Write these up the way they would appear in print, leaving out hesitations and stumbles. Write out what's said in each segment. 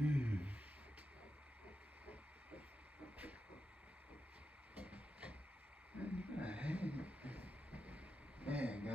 Hmm. Man, guy.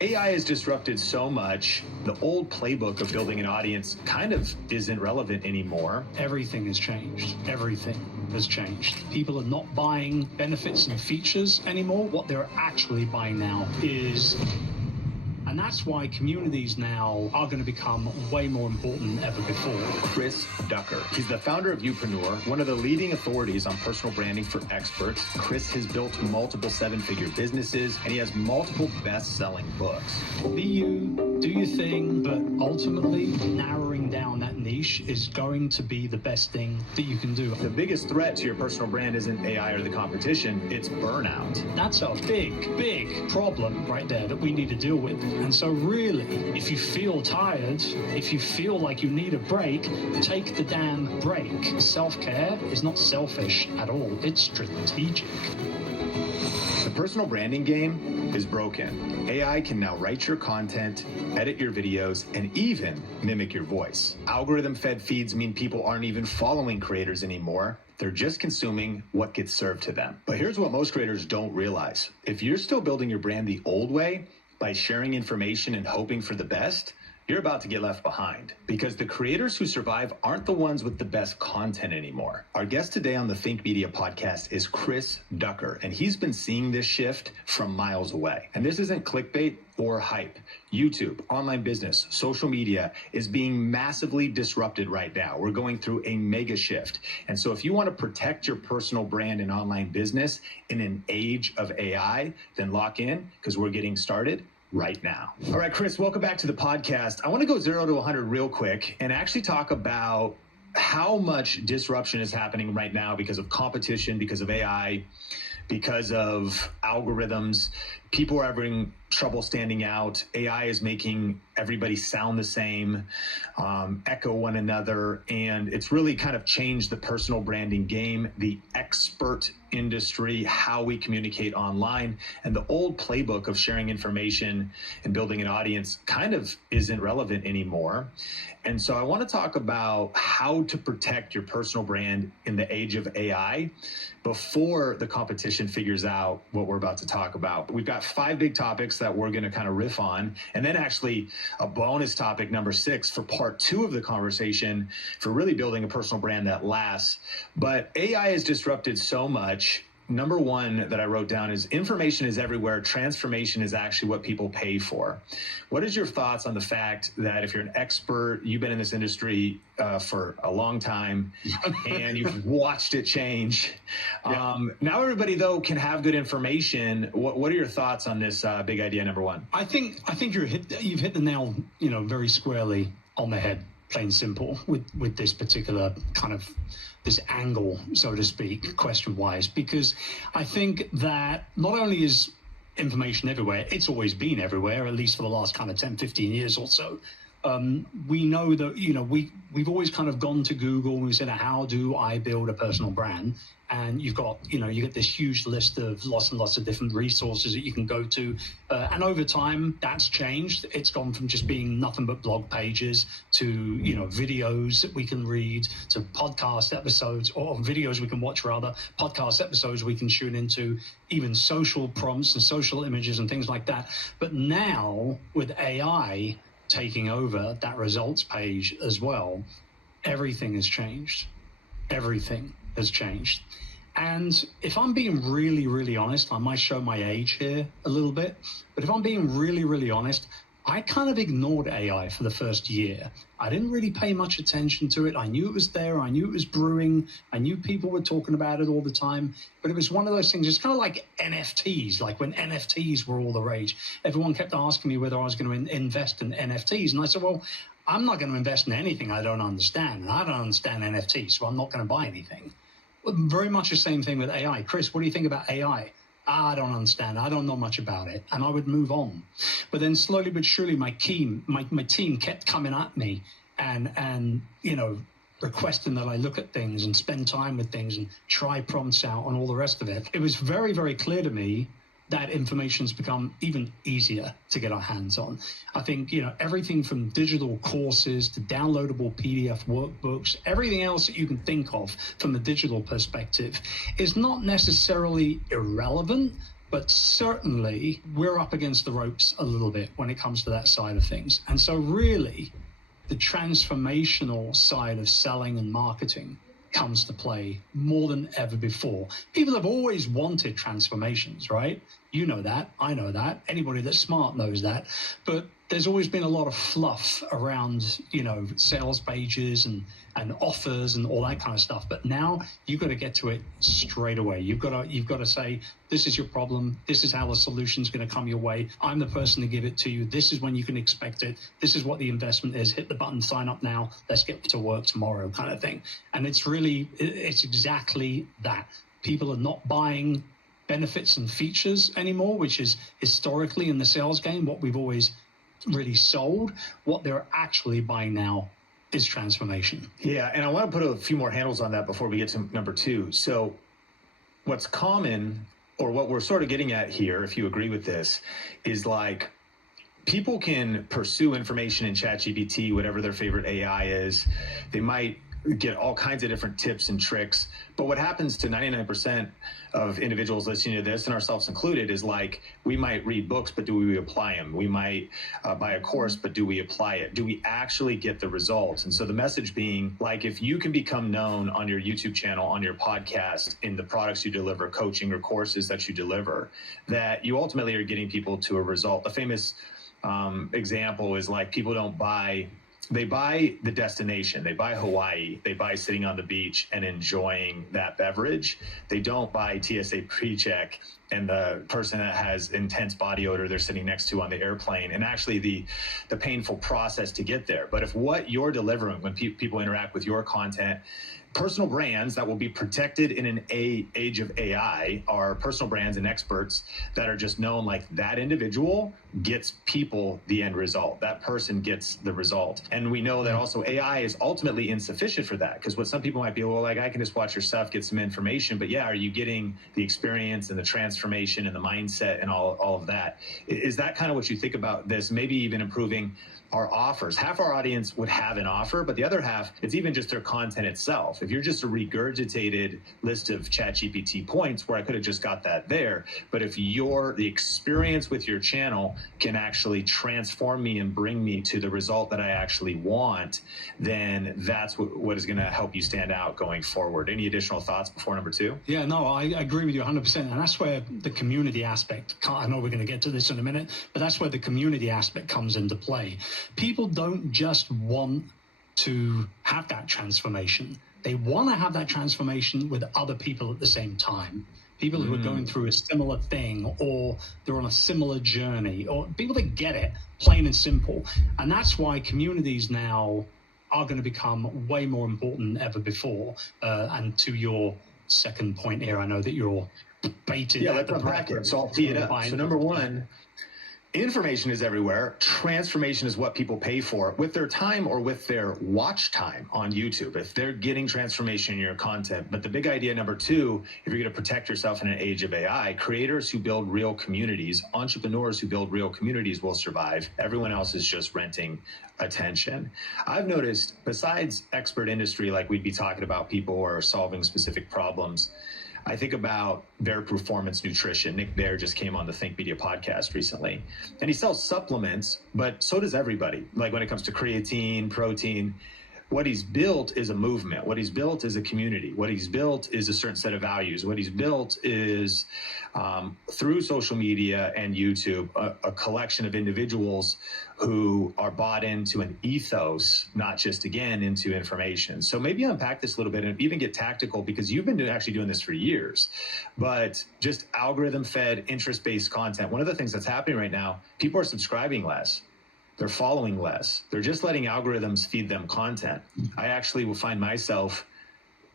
AI has disrupted so much, the old playbook of building an audience kind of isn't relevant anymore. Everything has changed. Everything has changed. People are not buying benefits and features anymore. What they're actually buying now is... And that's why communities now are going to become way more important than ever before. Chris Ducker. He's the founder of Youpreneur, one of the leading authorities on personal branding for experts. Chris has built multiple seven-figure businesses, and he has multiple best-selling books. Be you, do your thing, but ultimately narrowing down that niche is going to be the best thing that you can do. The biggest threat to your personal brand isn't AI or the competition, it's burnout. That's a big, big problem right there that we need to deal with. And so really, if you feel tired, if you feel like you need a break, take the damn break. Self-care is not selfish at all. It's strategic. The personal branding game is broken. AI can now write your content, edit your videos, and even mimic your voice. Algorithm-fed feeds mean people aren't even following creators anymore. They're just consuming what gets served to them. But here's what most creators don't realize. If you're still building your brand the old way, by sharing information and hoping for the best, you're about to get left behind, because the creators who survive aren't the ones with the best content anymore. Our guest today on the Think Media podcast is Chris Ducker, and he's been seeing this shift from miles away. And this isn't clickbait or hype. YouTube, online business, social media is being massively disrupted right now. We're going through a mega shift. And so if you want to protect your personal brand and online business in an age of AI, then lock in, because we're getting started right now. All right, Chris, welcome back to the podcast. I want to go 0 to 100 real quick and actually talk about how much disruption is happening right now because of competition, because of AI, because of algorithms. People are having trouble standing out. AI is making everybody sound the same, echo one another, and it's really kind of changed the personal branding game, the expert industry, how we communicate online, and the old playbook of sharing information and building an audience kind of isn't relevant anymore. And so I want to talk about how to protect your personal brand in the age of AI before the competition figures out what we're about to talk about. We've got 5 big topics that we're going to kind of riff on, and then actually a bonus topic, number 6, for part 2 of the conversation for really building a personal brand that lasts. But AI has disrupted so much. Number 1 that I wrote down is information is everywhere. Transformation is actually what people pay for. What is your thoughts on the fact that if you're an expert, you've been in this industry for a long time and you've watched it change. Yeah. Now everybody though can have good information. What are your thoughts on this big idea, number 1? I think you've hit the nail, very squarely on the head, plain simple, with this particular kind of this angle, so to speak, question-wise, because I think that not only is information everywhere, it's always been everywhere, at least for the last kind of 10, 15 years or so. We know that, we've always kind of gone to Google and we said, how do I build a personal brand? And you've got, you get this huge list of lots and lots of different resources that you can go to. And over time, that's changed. It's gone from just being nothing but blog pages to, videos that we can read, to podcast episodes, or videos we can watch, rather, podcast episodes we can tune into, even social prompts and social images and things like that. But now with AI taking over that results page as well, everything has changed. Everything has changed. And if I'm being really, really honest, I might show my age here a little bit, but if I'm being really, really honest, I kind of ignored AI for the first year. I didn't really pay much attention to it. I knew it was there. I knew it was brewing. I knew people were talking about it all the time. But it was one of those things, it's kind of like NFTs, like when NFTs were all the rage. Everyone kept asking me whether I was going to invest in NFTs. And I said, well, I'm not going to invest in anything I don't understand. And I don't understand NFTs, so I'm not going to buy anything. Very much the same thing with AI. Chris, what do you think about AI? I don't understand. I don't know much about it. And I would move on. But then slowly but surely, my team kept coming at me and requesting that I look at things and spend time with things and try prompts out and all the rest of it, it was very, very clear to me that information's become even easier to get our hands on. I think, everything from digital courses to downloadable PDF workbooks, everything else that you can think of from a digital perspective is not necessarily irrelevant, but certainly we're up against the ropes a little bit when it comes to that side of things. And so really, the transformational side of selling and marketing comes to play more than ever before. People have always wanted transformations, right? You know that, I know that, anybody that's smart knows that, but there's always been a lot of fluff around, sales pages and offers and all that kind of stuff. But now you've got to get to it straight away. You've got to say, this is your problem. This is how the solution's going to come your way. I'm the person to give it to you. This is when you can expect it. This is what the investment is. Hit the button, sign up now. Let's get to work tomorrow, kind of thing. And it's exactly that. People are not buying benefits and features anymore, which is historically in the sales game what we've always really sold. What they're actually buying now is transformation. Yeah, and I want to put a few more handles on that before we get to number two. So what's common, or what we're sort of getting at here, if you agree with this, is like people can pursue information in ChatGPT, whatever their favorite AI is. They might get all kinds of different tips and tricks. But what happens to 99% of individuals listening to this, and ourselves included, is like, we might read books, but do we apply them? We might buy a course, but do we apply it? Do we actually get the results? And so the message being, like, if you can become known on your YouTube channel, on your podcast, in the products you deliver, coaching or courses that you deliver, that you ultimately are getting people to a result. A famous example is like, people don't buy, they buy the destination. They buy Hawaii. They buy sitting on the beach and enjoying that beverage. They don't buy TSA PreCheck and the person that has intense body odor they're sitting next to on the airplane, and actually the painful process to get there. But if what you're delivering when people interact with your content, personal brands that will be protected in an age of AI are personal brands and experts that are just known, like, that individual gets people the end result. That person gets the result. And we know that also AI is ultimately insufficient for that, because what some people might be, well, like, I can just watch your stuff, get some information, but yeah, are you getting the experience and the transformation and the mindset and all of that? Is that kind of what you think about this? Maybe even improving our offers. Half our audience would have an offer, but the other half, it's even just their content itself. If you're just a regurgitated list of ChatGPT points, where I could have just got that there, but if the experience with your channel can actually transform me and bring me to the result that I actually want, then that's what is going to help you stand out going forward. Any additional thoughts before number two? Yeah, no, I agree with you 100%. And that's where the community aspect, I know we're going to get to this in a minute, but that's where the community aspect comes into play. People don't just want to have that transformation. They want to have that transformation with other people at the same time. People who are going through a similar thing, or they're on a similar journey, or people that get it, plain and simple. And that's why communities now are going to become way more important than ever before. And to your second point here, I know that you're baited. Yeah, let's unpack it. So I'll tee it up. So number one, information is everywhere. Transformation is what people pay for with their time or with their watch time on YouTube, if they're getting transformation in your content. But the big idea, number two, if you're going to protect yourself in an age of AI, creators who build real communities, entrepreneurs who build real communities will survive. Everyone else is just renting attention. I've noticed, besides expert industry, like we'd be talking about people who are solving specific problems, I think about Bare Performance Nutrition. Nick Bare just came on the Think Media podcast recently, and he sells supplements, but so does everybody. Like when it comes to creatine, protein, what he's built is a movement. What he's built is a community. What he's built is a certain set of values. What he's built is, through social media and YouTube, a collection of individuals who are bought into an ethos, not just, again, into information. So maybe unpack this a little bit and even get tactical, because you've been actually doing this for years, but just algorithm-fed, interest-based content. One of the things that's happening right now, people are subscribing less. They're following less. They're just letting algorithms feed them content. I actually will find myself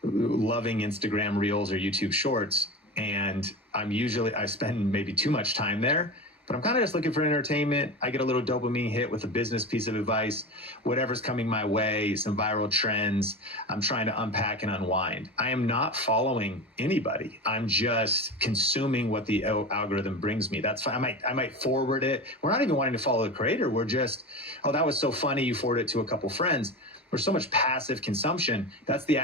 loving Instagram Reels or YouTube Shorts, and I spend maybe too much time there, but I'm kind of just looking for entertainment. I get a little dopamine hit with a business piece of advice, whatever's coming my way, some viral trends. I'm trying to unpack and unwind. I am not following anybody. I'm just consuming what the algorithm brings me. That's fine. I might forward it. We're not even wanting to follow the creator. We're just, oh, that was so funny. You forward it to a couple friends. There's so much passive consumption. That's the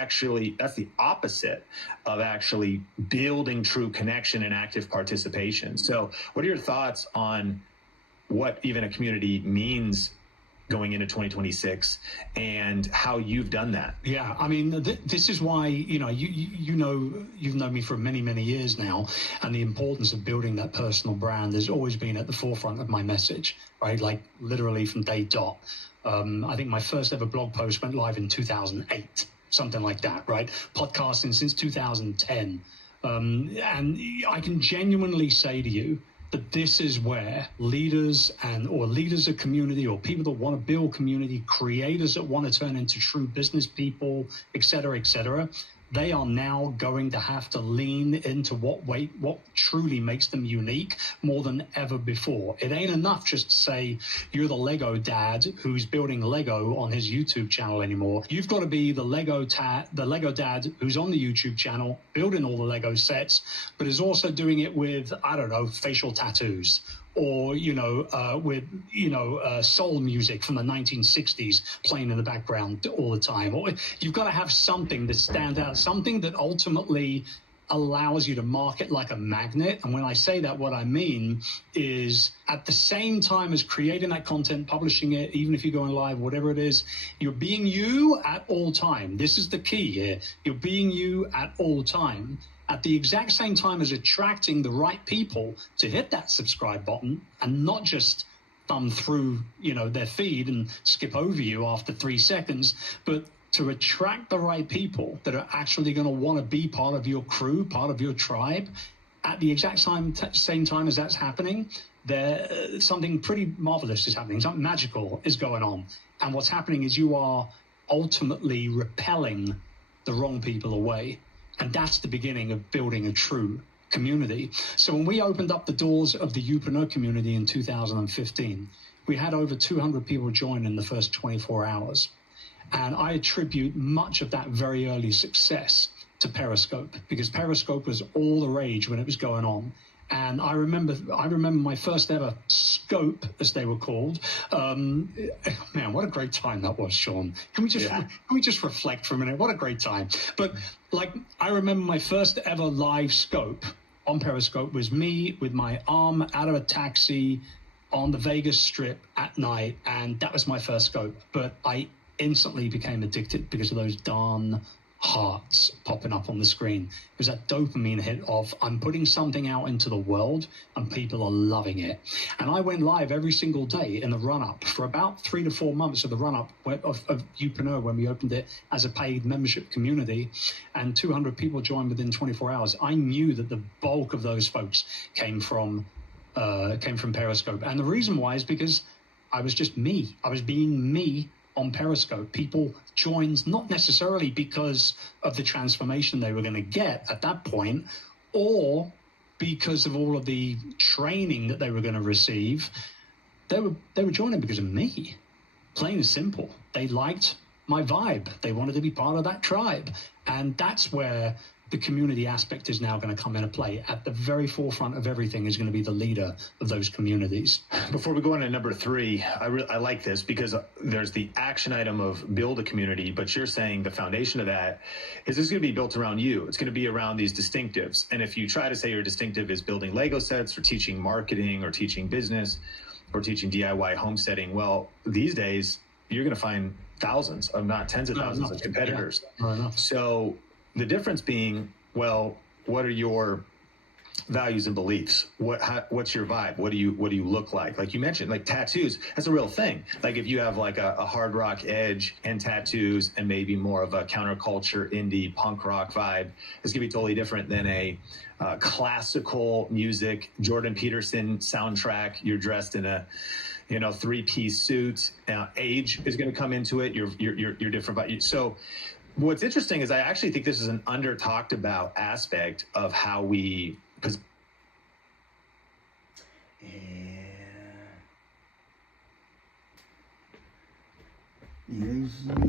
opposite of actually building true connection and active participation. So what are your thoughts on what even a community means going into 2026 and how you've done that? Yeah, I mean, this is why, you've known me for many, many years now, and the importance of building that personal brand has always been at the forefront of my message, right? Like literally from day dot. I think my first ever blog post went live in 2008, something like that, right? Podcasting since 2010. And I can genuinely say to you that this is where leaders of community, or people that want to build community, creators that want to turn into true business people, et cetera, they are now going to have to lean into what truly makes them unique more than ever before. It ain't enough just to say you're the Lego dad who's building Lego on his YouTube channel anymore. You've got to be the Lego dad who's on the YouTube channel building all the Lego sets, but is also doing it with, I don't know, facial tattoos, or with soul music from the 1960s playing in the background all the time. Or you've got to have something that stands out, something that ultimately allows you to market like a magnet. And when I say that, what I mean is at the same time as creating that content, publishing it, even if you're going live, whatever it is, you're being you at all time. This is the key here. You're being you at all time, at the exact same time as attracting the right people to hit that subscribe button and not just thumb through, their feed and skip over you after 3 seconds, but to attract the right people that are actually going to want to be part of your crew, part of your tribe. At the exact same time as that's happening, something pretty marvelous is happening. Something magical is going on. And what's happening is you are ultimately repelling the wrong people away. And that's the beginning of building a true community. So when we opened up the doors of the Youpreneur community in 2015, we had over 200 people join in the first 24 hours. And I attribute much of that very early success to Periscope, because Periscope was all the rage when it was going on. And I remember my first ever scope, as they were called. Man, what a great time that was, Sean. Can we just reflect for a minute? What a great time. But I remember my first ever live scope on Periscope was me with my arm out of a taxi on the Vegas Strip at night, and that was my first scope. But I instantly became addicted because of those darn hearts popping up on the screen. It was that dopamine hit of I'm putting something out into the world and people are loving it. And I went live every single day in the run-up for about 3 to 4 months of the run-up of Youpreneur, when we opened it as a paid membership community, and 200 people joined within 24 hours. I knew that the bulk of those folks came from Periscope. And the reason why is because I was just me. I was being me on Periscope. People joined not necessarily because of the transformation they were going to get at that point, or because of all of the training that they were going to receive. They were joining because of me. Plain and simple. They liked my vibe. They wanted to be part of that tribe. And that's where the community aspect is now going to come into play. At the very forefront of everything is going to be the leader of those communities. Before we go on to number 3, I like this because there's the action item of build a community, but you're saying the foundation of that is this going to be built around you. It's going to be around these distinctives. And if you try to say your distinctive is building Lego sets or teaching marketing or teaching business or teaching DIY homesteading, well, these days you're going to find thousands, if not tens of thousands of competitors. Yeah. So the difference being, well, what are your values and beliefs? What's your vibe? What do you look like? Like you mentioned, like tattoos, that's a real thing. Like if you have like a hard rock edge and tattoos and maybe more of a counterculture indie punk rock vibe, it's gonna be totally different than a classical music Jordan Peterson soundtrack. You're dressed in a 3-piece suit. Age is going to come into it. You're different. So what's interesting is I actually think this is an under talked about aspect of how we. Y es